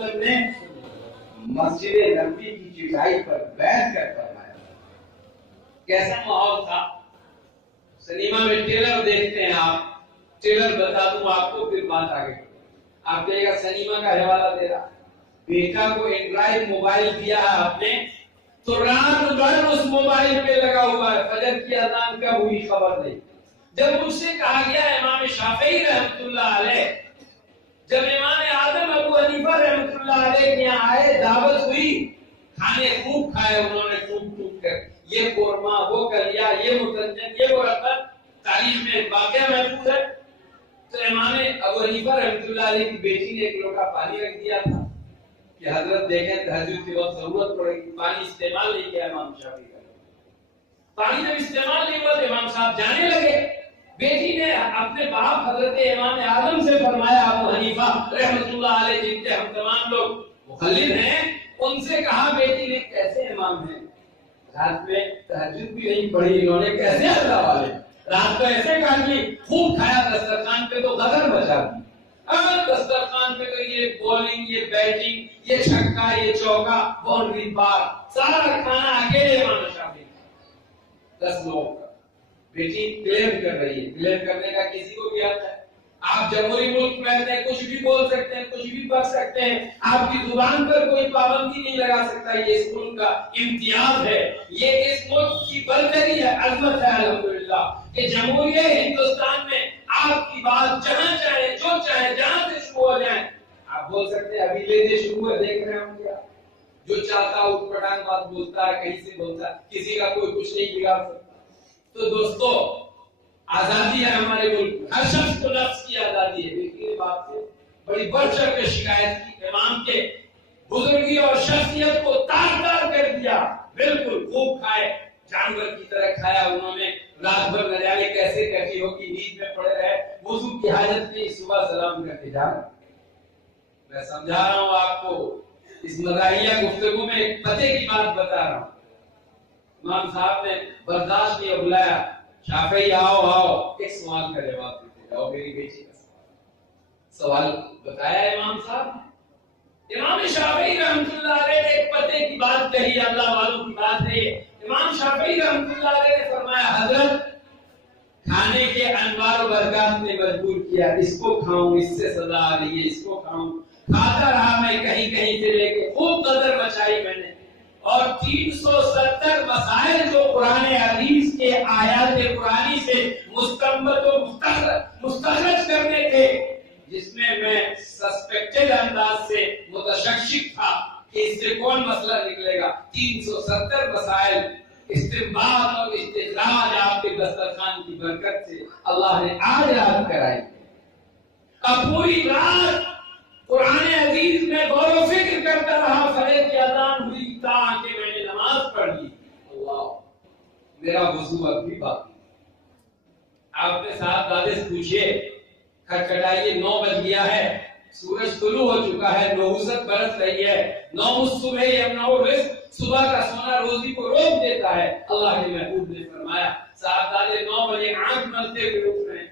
وسلم نے مسجد نبوی کی چٹائی پر بیٹھ کر فرمایا. کیسا ماحول تھا؟ سنیما میں ٹریلر دیکھتے ہیں آپ، ٹریلر بتا دوں آپ کو پھر بات آگے. آپ کہے گا سنیما کا حوالہ دے رہا. بیٹا کو اینڈرائڈ موبائل دیا ہے آپ نے تو رات بھر اس موبائل پہ لگا ہوا ہے، فجر کی اذان کب ہوئی خبر نہیں. جب مجھ سے کہا گیا امام شافعی رحمۃ اللہ علیہ، جب امام اعظم ابو حنیفہ رحمۃ اللہ علیہ کے یہاں آئے، دعوت ہوئی، کھانے خوب کھائے انہوں نے ٹوٹ ٹوٹ کر، یہ قورمہ، وہ کلیا، یہ متنجن، یہ مرتب، تاریخ میں واقعہ محفوظ ہے. تو امام ابو حنیفہ رحمۃ اللہ علیہ کی بیٹی نے ایک لوٹا پانی رکھ دیا تھا کہ حضرت دیکھیں تہجد کے وقت ضرورت پڑے گی. پانی استعمال نہیں کیا امام شافعی کا. پانی جب استعمال نہیں ہوا تو امام صاحب جانے لگے. بیٹی نے اپنے باپ حضرت امام اعظم سے فرمایا، ابو حنیفہ رحمۃ اللہ علیہ جن کے ہم تمام لوگ مخلد ہیں، ان سے کہا بیٹی نے کیسے امام ہیں، رات میں تہجد بھی نہیں پڑھی انہوں نے، کیسے اللہ والے، رات کو ایسے کہا کہ خوب کھایا، دسترخوان پہ تو غدر بچا دی. دسترخوان پہ تو یہ بولنگ، یہ بیٹنگ، یہ چھکا، یہ چوکا، باؤنڈری پار، سارا کھانا اکیلے امام شافعی 10 لوگوں کا. بیٹی کلیم کر رہی ہے، کلیم کرنے کا کسی کو بھی آتا ہے. آپ جمہوری ملک میں رہتے ہیں، کچھ بھی بول سکتے ہیں، کچھ بھی پڑھ سکتے ہیں، آپ کی زبان پر کوئی پابندی نہیں لگا سکتا. یہ اس ملک کا امتیاز ہے، یہ اس ملک کی برتری ہے، عظمت ہے الحمدللہ کہ جمہوریہ ہندوستان میں آپ کی بات جہاں چاہے، جو چاہے، جہاں سے شروع ہو جائے آپ بول سکتے ہیں. ابھی لے دے شروع ہے، دیکھ رہے ہوں گے، جو چاہتا اٹھ پٹانگ بات بولتا ہے، کہیں سے بولتا ہے، کسی کا کوئی کچھ نہیں بگاڑ سکتا. تو دوستو، آزادی ہے ہمارے ملک میں، ہر شخص کو نفس کی آزادی ہے. دیکھیے بات سے بڑی بڑھ چڑھ کے شکایت کی، امام کے بزرگی اور شخصیت کو تار تار کر دیا. بالکل خوب کھائے، جانور کی طرح کھایا انہوں نے، رات بھر نہ جانے کیسے کٹی ہو کہ نیند میں پڑے رہے، وضو کی حاجت نہیں، صبح سلام کر کے جا. میں سمجھا رہا ہوں آپ کو، اس مزاحیہ گفتگو میں ایک پتے کی بات بتا رہا ہوں. امام صاحب نے برداشت کیا، بلایا، شافعی آؤ آؤ، ایک سوال کا جواب دیتے جاؤ. میری بیٹی کا سوال بتایا امام صاحب. امام شافعی رحمۃ اللہ علیہ نے ایک پتے کی بات کہی، اللہ والوں کی بات ہے. امام شافعی رحمۃ اللہ علیہ نے فرمایا، حضرت کھانے کے انوار و برکات نے مجبور کیا، اس کو کھاؤں اس سے سزا آ رہی ہے، اس کو کھاؤں. کھاتا رہا میں، کہیں کہیں سے لے کے خوب قدر بچائی میں نے. اور 370 مسائل جو قرآن حدیث کے آیات قرآنی سے مستنبط و مستخرج کرنے تھے، جس میں سسپیکٹڈ انداز سے متشکک تھا کہ اس سے کون مسئلہ نکلے گا، 370 مسائل استنباط اور استخراج آپ کے دسترخوان کی برکت سے اللہ نے آج یاد کرائی. اب پوری رات قرآن عزیز میں غور و فکر کرتا رہا، فجر کی اذان ہوئی تاکہ میں نے نماز پڑھ لی. اللہ، میرا وضو اب بھی باقی. آپ نے صاحب دادے سے پوچھئے، کھٹکھٹائیے، 9 بج گیا ہے، سورج طلوع ہو چکا ہے، نحوست برس رہی ہے. 9 الصبح یمنع الرزق، صبح کا سونا روزی کو روک دیتا ہے. اللہ کے محبوب نے فرمایا صاحب دادے 9 بجے آنکھ ملتے ہوئے اٹھ رہے ہیں.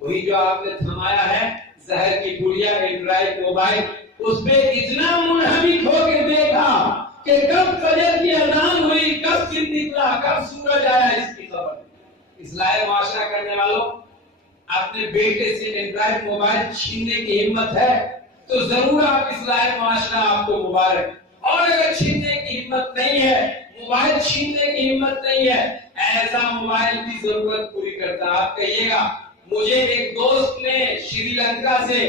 وہی جو آپ نے تھمایا ہے زہر کی گڑیا، اینڈرائڈ موبائل، اس پہ اتنا منہمک ہو کے دیکھا کہ کب فجر کی اذان ہوئی، کب دن نکلا، کب سورج آیا، اس کی خبر. اصلاح معاشرہ کرنے والوں، اپنے بیٹے سے اینڈرائڈ موبائل چھیننے کی ہمت ہے تو ضرور آپ اصلاح معاشرہ آپ کو مبارک. اور اگر چھیننے کی ہمت نہیں ہے، موبائل چھیننے کی ہمت نہیں ہے، ایسا موبائل کی ضرورت پوری کرتا. آپ کہیے گا مجھے ایک دوست نے شری لنکا سے،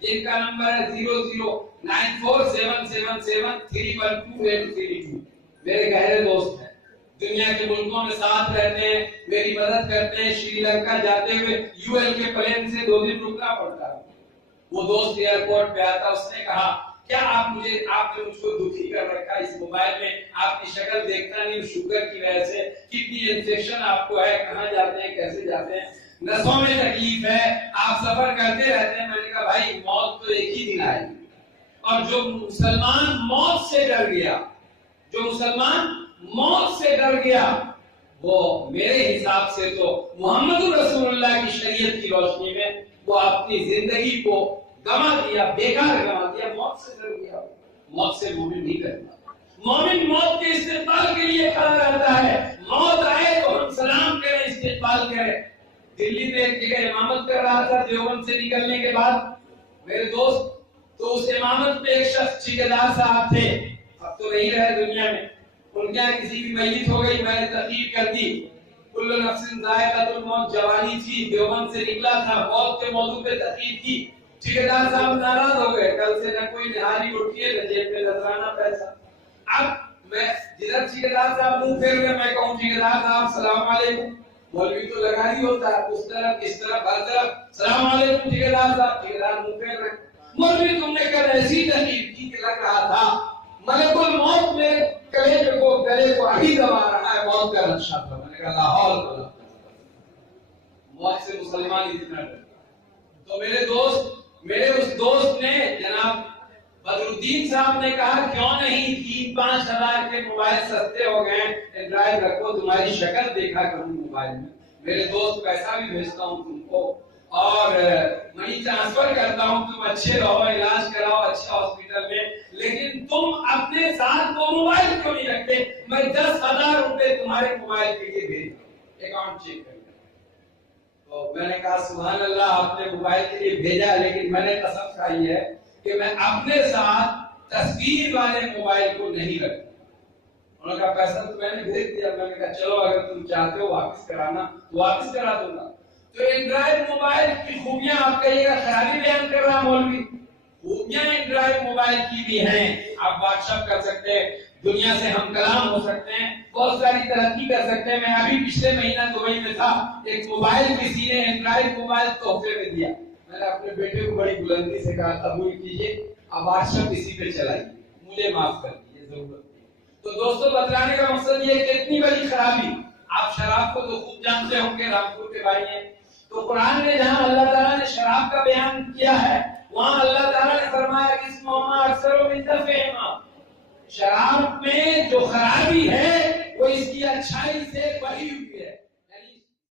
جن کا نمبر ہے 009477731282، میرے گہرے دوست ہیں، دنیا کے ملکوں میں ساتھ رہتے ہیں، میری مدد کرتے ہیں. شری لنکا جاتے ہوئے UL کے پلین سے 2 دن رکنا پڑتا ہے. وہ دوست ایئرپورٹ پہ آتا، اس نے کہا کیا آپ نے مجھ کو دکھی کر رکھا اس موبائل میں، آپ کی شکل دیکھتا نہیں، شوگر کی وجہ سے کتنی انفیکشن آپ کو ہے، کہاں جاتے ہیں، کیسے جاتے ہیں، نسوں میں تکلیف ہے، آپ سفر کرتے رہتے ہیں. میں نے کہا بھائی موت تو ایک ہی دن آئے گی، اور جو مسلمان موت سے ڈر گیا، جو مسلمان موت سے ڈر گیا، وہ میرے حساب سے تو محمد رسول اللہ کی شریعت کی روشنی میں وہ اپنی زندگی کو گما دیا، بیکار گما دیا، موت سے ڈر گیا. موت سے مومن نہیں کرتا. مومن موت کے استقبال کے لیے کھڑا رہتا ہے. موت آئے تو ہم سلام کریں, استقبال کریں. دلی میں ایک جگہ امامت کر رہا تھا دیوبند سے نکلنے کے بعد میرے دوست, تو اس امامت میں ایک شخص ٹھیکیدار صاحب تھے, اب تو نہیں رہے دنیا میں. ان کے یہاں کسی کی میت ہو گئی, میں نے تقریر کر دی. کل نفس ذائقۃ الموت, جوانی تھی, دیوبند سے نکلا تھا, موت کے موضوع پہ تقریر کی. ٹھیکیدار صاحب ناراض ہو گئے, کل سے نہ کوئی نہاری اٹھی ہے نہ جیب میں نذرانہ پیسہ. اب میں جدھر ٹھیکیدار صاحب منہ پھیر گئے, میں کہوں ٹھیکیدار صاحب السلام علیکم, مولوی تو لگا ہی ہوتا ہے اس طرف اس طرف ہر طرف السلام علیکم ٹھیکیدار صاحب. ٹھیکیدار منہ پھیر رہے, مولوی تم نے کل ایسی تقریر کی کہ لگ رہا تھا ملک الموت میں کلیجے کو گلے کو اڑی دبا رہا ہے, موت کا نقشہ تھا. میں نے کہا لاہور بولا, موت سے مسلمان اتنا ڈر. تو میرے اس دوست نے جناب بدر الدین صاحب نے کہا کیوں نہیں 3-5 ہزار کے موبائل سستے ہو گئے, اینڈرائڈ رکھو, تمہاری شکل دیکھا کروں موبائل میں. میرے دوست پیسہ بھی بھیجتا ہوں تم کو اور منی ٹرانسفر کرتا ہوں, تم اچھے رہو, علاج کراؤ اچھے ہاسپٹل میں, لیکن تم اپنے ساتھ وہ موبائل کیوں نہیں رکھتے؟ میں 10,000 روپے تمہارے موبائل کے لیے بھیج دوں, اکاؤنٹ چیک کر. تو میں نے کہا سبحان اللہ, آپ نے موبائل کے لیے بھیجا, لیکن میں نے قسم کھائی ہے کہ میں اپنے ساتھ تصویر والے موبائل کو نہیں رکھتا. انہوں نے کہا پیسہ تو میں نے بھیج دیا. میں نے کہا چلو اگر تم چاہتے ہو واپس کرانا تو واپس کرا دوں گا. تو اینڈرائڈ موبائل کی خوبیاں آپ کہیے گا خرابی بیان کر رہا مولوی. خوبیاں اینڈرائڈ موبائل کی بھی ہیں, آپ واٹس ایپ کر سکتے ہیں, دنیا سے ہم کلام ہو سکتے ہیں, بہت ساری ترقی کر سکتے ہیں. میں ابھی پچھلے مہینہ دبئی میں تھا, ایک موبائل کسی نے اینڈرائڈ موبائل تحفے میں دیا. میں نے اپنے بیٹے کو بڑی بلندی سے کہا قبول کیجئے, اب واٹس ایپ کسی پہ چلائیے, مجھے معاف کر دیجیے, ضرورت نہیں. تو دوستوں بتلانے کا مقصد یہ ہے کہ اتنی بڑی خرابی, آپ شراب کو تو خوب جانتے ہوں گے, رامپور کے بھائی ہیں. تو قرآن میں جہاں اللہ تعالیٰ نے شراب کا بیان کیا ہے, وہاں اللہ تعالیٰ نے فرمایا کہ اس موما اکثر من دفعہما, شراب میں جو خرابی ہے وہ اس کی اچھائی سے بڑی ہوئی